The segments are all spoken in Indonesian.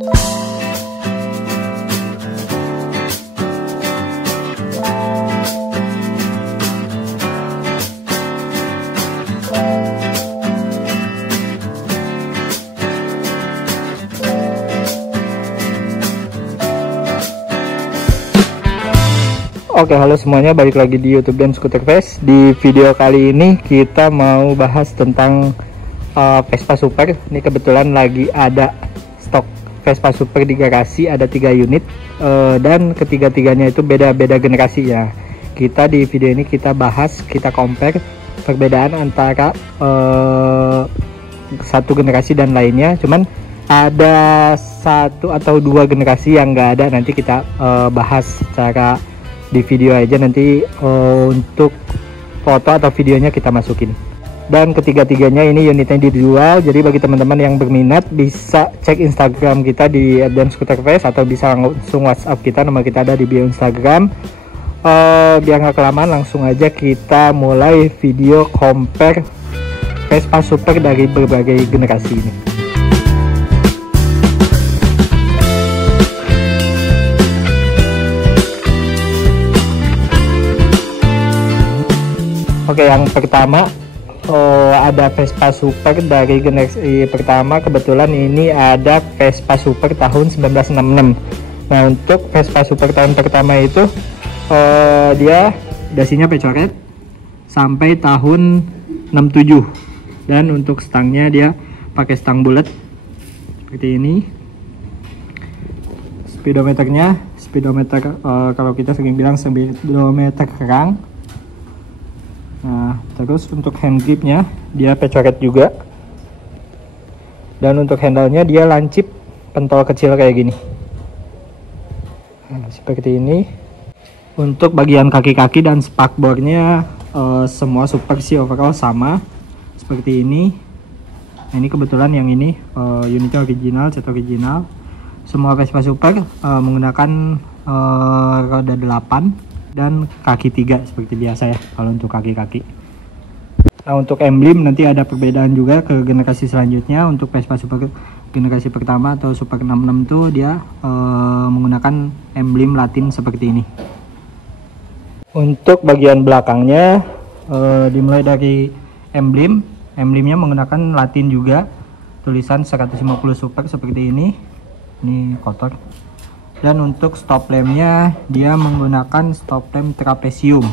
Oke, halo semuanya, balik lagi di YouTube dan Scooter Fest. Di video kali ini kita mau bahas tentang Vespa Super. Ini kebetulan lagi ada stok Vespa Super di garasi, ada 3 unit dan ketiga-tiganya itu beda-beda generasi ya. Kita di video ini kita bahas, kita compare perbedaan antara satu generasi dan lainnya. Cuman ada 1 atau 2 generasi yang nggak ada, nanti kita bahas secara di video aja, nanti untuk foto atau videonya kita masukin. Dan ketiga-tiganya ini unitnya dijual, jadi bagi teman-teman yang berminat bisa cek Instagram kita di @scooterfest atau bisa langsung WhatsApp kita, nomor kita ada di bio Instagram. Biar nggak kelamaan, langsung aja kita mulai video compare Vespa Super dari berbagai generasi ini. Oke, yang pertama ada Vespa Super dari generasi pertama. Kebetulan ini ada Vespa Super tahun 1966. Nah, untuk Vespa Super tahun pertama itu dia dasinya pecoret sampai tahun 67. Dan untuk stangnya dia pakai stang bulat seperti ini. Speedometer kalau kita sering bilang speedometer kerang. Nah, terus untuk hand gripnya dia pecoret juga, dan untuk handle-nya dia lancip pentol kecil kayak gini. Nah, seperti ini. Untuk bagian kaki-kaki dan spakbornya semua Super sih overall sama seperti ini. Nah, ini kebetulan yang ini unitnya original, cat original. Semua Vespa Super menggunakan roda 8 dan kaki 3 seperti biasa ya kalau untuk kaki-kaki. Nah, untuk emblem nanti ada perbedaan juga ke generasi selanjutnya. Untuk Vespa Super generasi pertama atau Super 66 tuh dia menggunakan emblem Latin seperti ini. Untuk bagian belakangnya dimulai dari emblemnya menggunakan Latin juga, tulisan 150 Super seperti ini kotor. Dan untuk stop lampnya dia menggunakan stop lamp trapesium,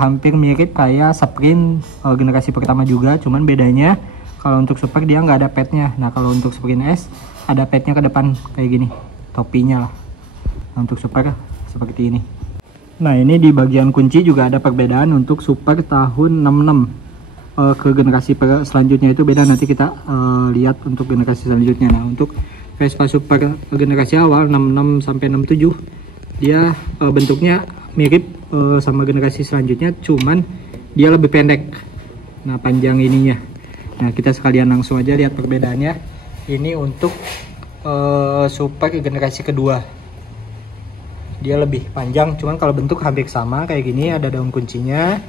hampir mirip kayak Sprint generasi pertama juga, cuman bedanya kalau untuk Super dia nggak ada padnya. Nah, kalau untuk Sprint S ada padnya ke depan kayak gini, topinya lah. Nah, untuk Super seperti ini. Nah, ini di bagian kunci juga ada perbedaan untuk Super tahun 66 ke generasi selanjutnya itu beda, nanti kita lihat untuk generasi selanjutnya. Nah, untuk Vespa Super generasi awal 66 sampai 67 dia bentuknya mirip sama generasi selanjutnya, cuman dia lebih pendek. Nah, panjang ininya. Nah, kita sekalian langsung aja lihat perbedaannya. Ini untuk Super generasi kedua dia lebih panjang, cuman kalau bentuk hampir sama kayak gini, ada daun kuncinya.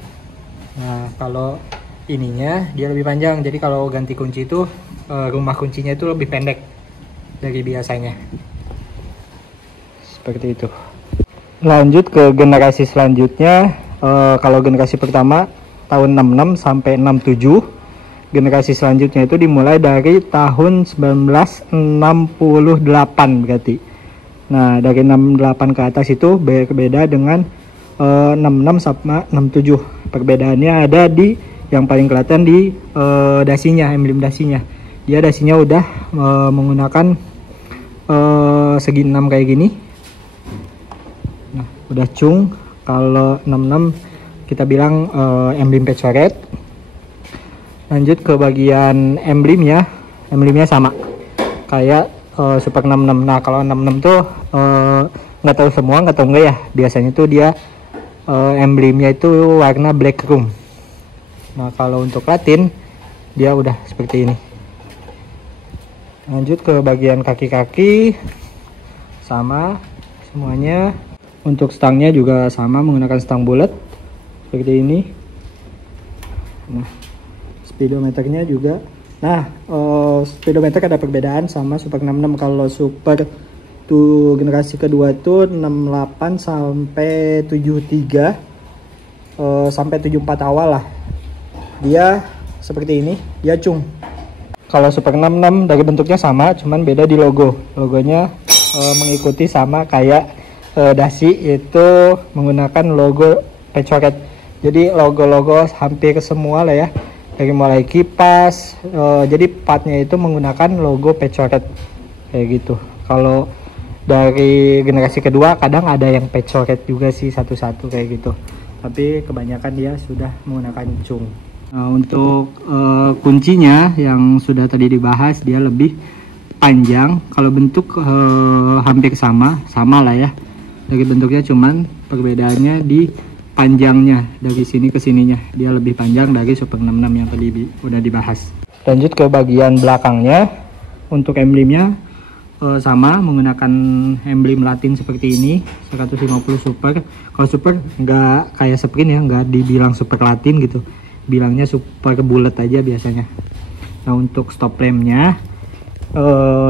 Nah, kalau ininya dia lebih panjang, jadi kalau ganti kunci itu rumah kuncinya itu lebih pendek dari biasanya seperti itu. Lanjut ke generasi selanjutnya. Kalau generasi pertama tahun 66 sampai 67, generasi selanjutnya itu dimulai dari tahun 1968 berarti. Nah, dari 68 ke atas itu berbeda dengan 66 sama 67. Perbedaannya ada di yang paling kelihatan di dasinya, emblem dasinya. Dia dasinya udah menggunakan segi 6 kayak gini. Nah, udah cung. Kalau 66 kita bilang emblem pecoret. Lanjut ke bagian emblemnya sama kayak Super 66. Nah, kalau 66 tuh nggak tahu semua, nggak tahu enggak ya, biasanya tuh dia emblemnya itu warna black room. Nah, kalau untuk Latin dia udah seperti ini. Lanjut ke bagian kaki-kaki sama semuanya. Untuk stangnya juga sama, menggunakan stang bulat seperti ini. Nah, speedometernya juga Nah, speedometer ada perbedaan sama Super 66. Kalau Super tuh generasi kedua tuh 68 sampai 73 sampai 74 awal lah. Dia seperti ini, dia cung. Kalau Super 66 dari bentuknya sama, cuman beda di logo. Logonya mengikuti sama kayak dasi, itu menggunakan logo pecoret. Jadi logo-logo hampir semua lah ya, dari mulai kipas, jadi partnya itu menggunakan logo pecoret kayak gitu. Kalau dari generasi kedua kadang ada yang pecoret juga sih satu-satu kayak gitu, tapi kebanyakan dia sudah menggunakan cung. Untuk kuncinya yang sudah tadi dibahas, dia lebih panjang. Kalau bentuk hampir sama lah ya dari bentuknya, cuman perbedaannya di panjangnya, dari sini ke sininya dia lebih panjang dari Super 66 yang tadi udah dibahas. Lanjut ke bagian belakangnya. Untuk emblemnya sama, menggunakan emblem Latin seperti ini, 150 Super. Kalau Super nggak kayak Sprint ya, nggak dibilang Super Latin gitu, bilangnya Super Bullet aja biasanya. Nah, untuk stop lampnya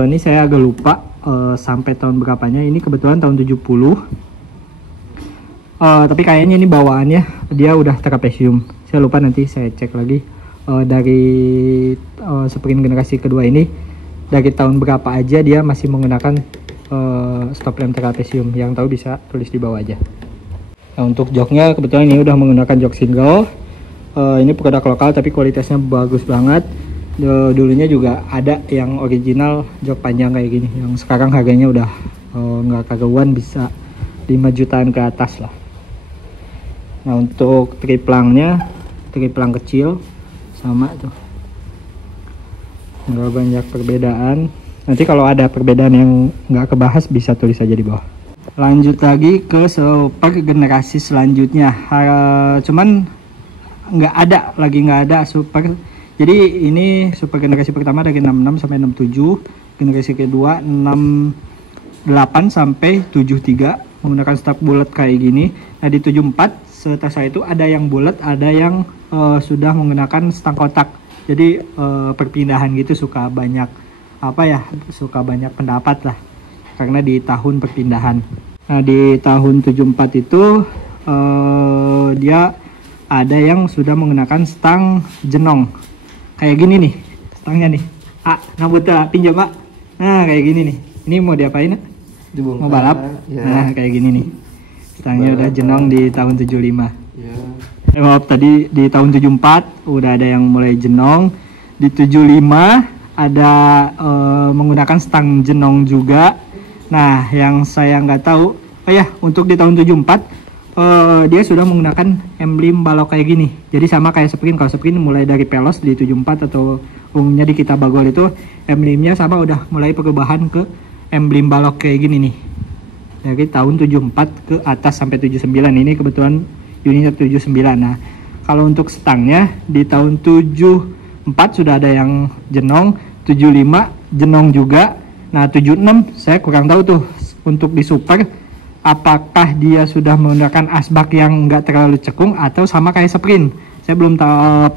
ini saya agak lupa sampai tahun berapanya. Ini kebetulan tahun 70. Tapi kayaknya ini bawaannya dia udah trapesium. Saya lupa, nanti saya cek lagi. Dari Sprint generasi kedua ini, dari tahun berapa aja dia masih menggunakan stop lamp trapesium. Yang tahu bisa tulis di bawah aja. Nah, untuk joknya kebetulan ini udah menggunakan jok single. Ini produk lokal tapi kualitasnya bagus banget. Dulunya juga ada yang original jok panjang kayak gini, yang sekarang harganya udah nggak karuan, bisa 5 jutaan ke atas lah. Nah, untuk triplangnya, triplang kecil sama tuh, nggak banyak perbedaan. Nanti kalau ada perbedaan yang nggak kebahas bisa tulis aja di bawah. Lanjut lagi ke Super generasi selanjutnya, cuman nggak ada Super. Jadi ini Super generasi pertama dari 66 sampai 67, generasi kedua 68 sampai 73 menggunakan stop bulat kayak gini. Nah, di 74 setelah saya itu ada yang bulat, ada yang sudah menggunakan stang kotak. Jadi perpindahan gitu, suka banyak pendapat lah, karena di tahun perpindahan. Nah, di tahun 74 itu dia ada yang sudah menggunakan stang jenong kayak gini nih, stangnya nih. Nah, pinjam Pak. Nah, kayak gini nih. Ini mau diapain? Mau balap? Ya. Nah, kayak gini nih. Stangnya udah jenong di tahun 75. Ya. Maaf, tadi di tahun 74 udah ada yang mulai jenong. Di 75 ada menggunakan stang jenong juga. Nah, yang saya nggak tahu, untuk di tahun 74 dia sudah menggunakan emblem balok kayak gini. Jadi sama kayak Sprint. Kalau Sprint mulai dari Pelos di 74 atau umumnya di Kita Bagol itu emblemnya sama, udah mulai perubahan ke emblem balok kayak gini nih. Dari tahun 74 ke atas sampai 79. Ini kebetulan unitnya 79. Nah, kalau untuk stangnya di tahun 74 sudah ada yang jenong, 75 jenong juga. Nah, 76 saya kurang tahu tuh untuk di Super, apakah dia sudah menggunakan asbak yang nggak terlalu cekung atau sama kayak Sprint. Saya belum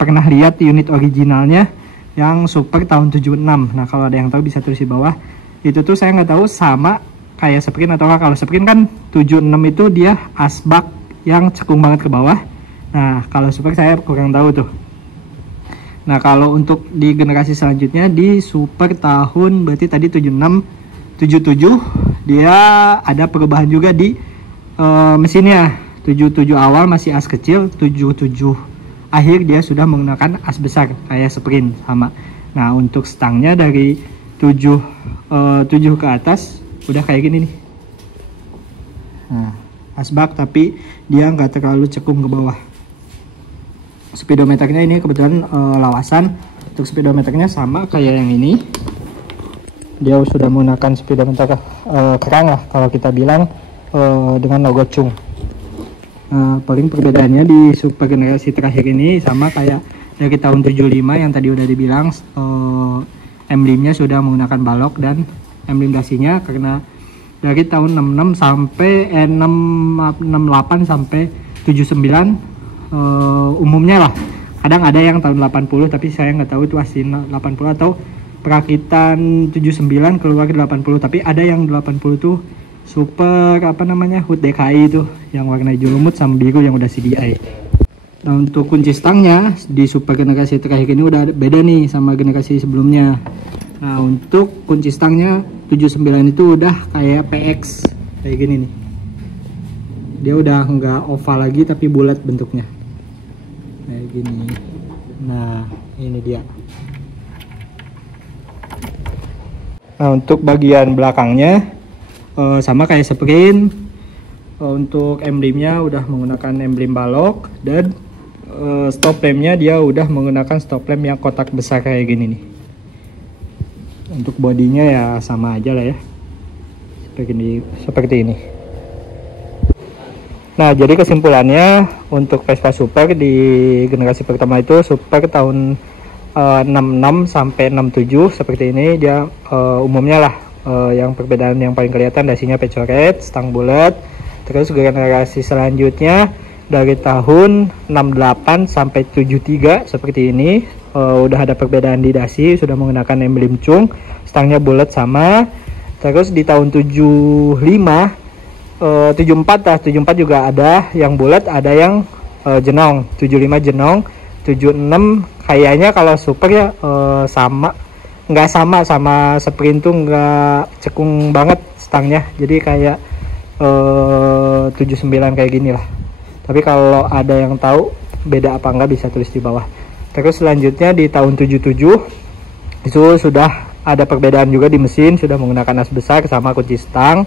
pernah lihat unit originalnya yang Super tahun 76. Nah, kalau ada yang tahu bisa tulis di bawah. Itu tuh saya nggak tahu sama kayak Sprint atau kalau Sprint kan 76 itu dia asbak yang cekung banget ke bawah. Nah, kalau Super saya kurang tahu tuh. Nah, kalau untuk di generasi selanjutnya di Super tahun berarti tadi 76, 77 dia ada perubahan juga di mesinnya. 77 awal masih as kecil, 77 akhir dia sudah menggunakan as besar kayak Sprint sama. Nah, untuk stangnya dari 7 ke atas udah kayak gini nih. Nah, asbak tapi dia nggak terlalu cekung ke bawah. Speedometernya ini kebetulan lawasan. Untuk speedometernya sama kayak yang ini. Dia sudah menggunakan speedometer kerang lah kalau kita bilang, dengan logo cung. Paling perbedaannya di Super generasi terakhir ini sama kayak dari tahun 75 yang tadi udah dibilang, emblemnya sudah menggunakan balok dan emblem dasinya, karena dari tahun 66 sampai 68 sampai 79 umumnya lah Kadang ada yang tahun 80 tapi saya nggak tahu itu asli 80 atau perakitan 79 keluar 80, tapi ada yang 80 tuh super apa namanya HUD DKI itu yang warna hijau lumut sama biru yang udah CDI. Nah untuk kunci stangnya di super generasi terakhir ini udah beda nih sama generasi sebelumnya. Nah untuk kunci stangnya 79 itu udah kayak PX kayak gini nih, dia udah nggak oval lagi tapi bulat bentuknya kayak gini. Nah ini dia. Nah untuk bagian belakangnya sama kayak sprint. Untuk emblemnya udah menggunakan emblem balok, dan stop lampnya dia udah menggunakan stop lamp yang kotak besar kayak gini nih. Untuk bodinya ya sama aja lah ya, seperti ini. Nah jadi kesimpulannya untuk Vespa Super di generasi pertama itu Super tahun 66 sampai 67 seperti ini dia, umumnya lah. Yang perbedaan yang paling kelihatan dasinya pecoret, stang bulat. Terus generasi selanjutnya dari tahun 68 sampai 73 seperti ini, udah ada perbedaan di dasi, sudah menggunakan emblem cung, stangnya bulat sama. Terus di tahun 74 juga ada yang bulat, ada yang jenong. 75 jenong, 76 kayaknya kalau Super ya sama. Nggak sama sprint tuh nggak cekung banget stangnya, jadi kayak 79 kayak gini lah. Tapi kalau ada yang tahu beda apa enggak bisa tulis di bawah. Terus selanjutnya di tahun 77 itu sudah ada perbedaan juga di mesin, sudah menggunakan as besar sama kunci stang,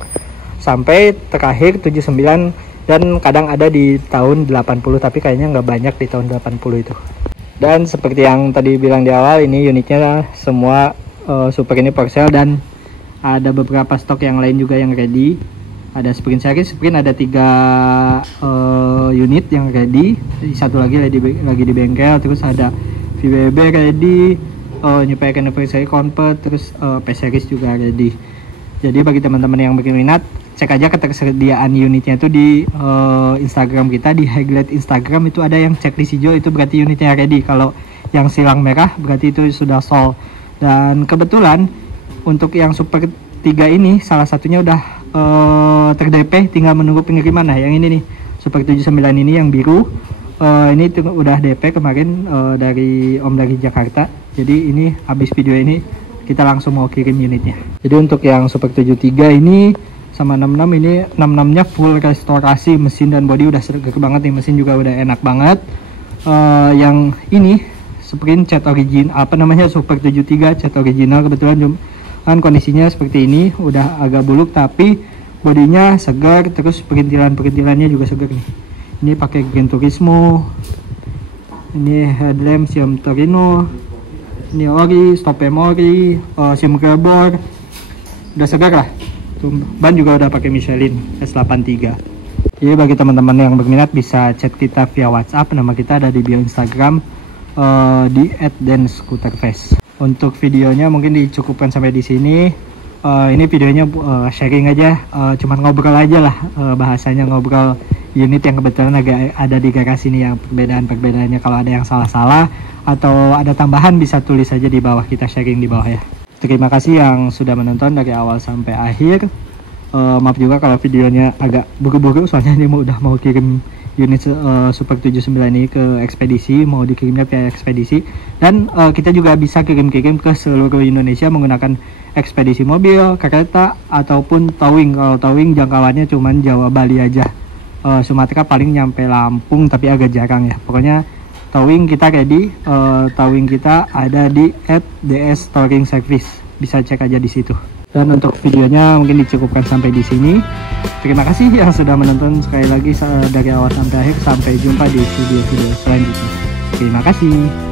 sampai terakhir 79, dan kadang ada di tahun 80 tapi kayaknya nggak banyak di tahun 80 itu. Dan seperti yang tadi bilang di awal, ini unitnya semua Super ini Porcel, dan ada beberapa stok yang lain juga yang ready. Ada sprint series, sprint ada 3 unit yang ready, satu lagi lagi di bengkel. Terus ada VBB ready, New Pack Anniversary Convert, terus P series juga ready. Jadi bagi teman-teman yang berminat, cek aja ketersediaan unitnya itu di Instagram kita, di highlight Instagram itu ada yang checklist hijau, itu berarti unitnya ready. Kalau yang silang merah berarti itu sudah sold. Dan kebetulan untuk yang Super 3 ini salah satunya udah ter-DP, tinggal menunggu pengiriman. Nah yang ini nih Super 79 ini yang biru, ini udah DP kemarin dari Om dari Jakarta. Jadi ini habis video ini kita langsung mau kirim unitnya. Jadi untuk yang Super 73 ini sama 66 ini, 66 nya full restorasi mesin dan bodi, udah seger banget nih, mesin juga udah enak banget. Yang ini sprint cat original, apa namanya, Super 73 cat original, kebetulan kan kondisinya seperti ini, udah agak buluk tapi bodinya segar, terus perintilannya juga segar nih. Ini pakai Gran Turismo, ini headlamp Xiaomi Torino, ini ori, stop ori, sim gerbor, udah segar lah. Ban juga udah pakai Michelin S83. Jadi bagi teman-teman yang berminat bisa chat kita via WhatsApp, nama kita ada di bio Instagram di @denscooterfest. Untuk videonya mungkin dicukupkan sampai di sini. Ini videonya sharing aja, cuman ngobrol aja lah, bahasanya ngobrol unit yang kebetulan agak ada di garasi ini, yang perbedaannya kalau ada yang salah-salah atau ada tambahan bisa tulis aja di bawah, kita sharing di bawah ya. Terima kasih yang sudah menonton dari awal sampai akhir. Maaf juga kalau videonya agak buru-buru, soalnya ini udah mau kirim unit Super 79 ini ke ekspedisi, mau dikirimnya via ekspedisi. Dan kita juga bisa kirim-kirim ke seluruh Indonesia menggunakan ekspedisi mobil, kereta, ataupun towing. Kalau towing jangkauannya cuman Jawa Bali aja, Sumatera paling nyampe Lampung tapi agak jarang ya. Pokoknya towing kita ready, towing kita ada di @DS Towing Service, bisa cek aja di situ. Dan untuk videonya mungkin dicukupkan sampai di sini. Terima kasih yang sudah menonton, sekali lagi dari awal sampai akhir. Sampai jumpa di video-video selanjutnya. Terima kasih.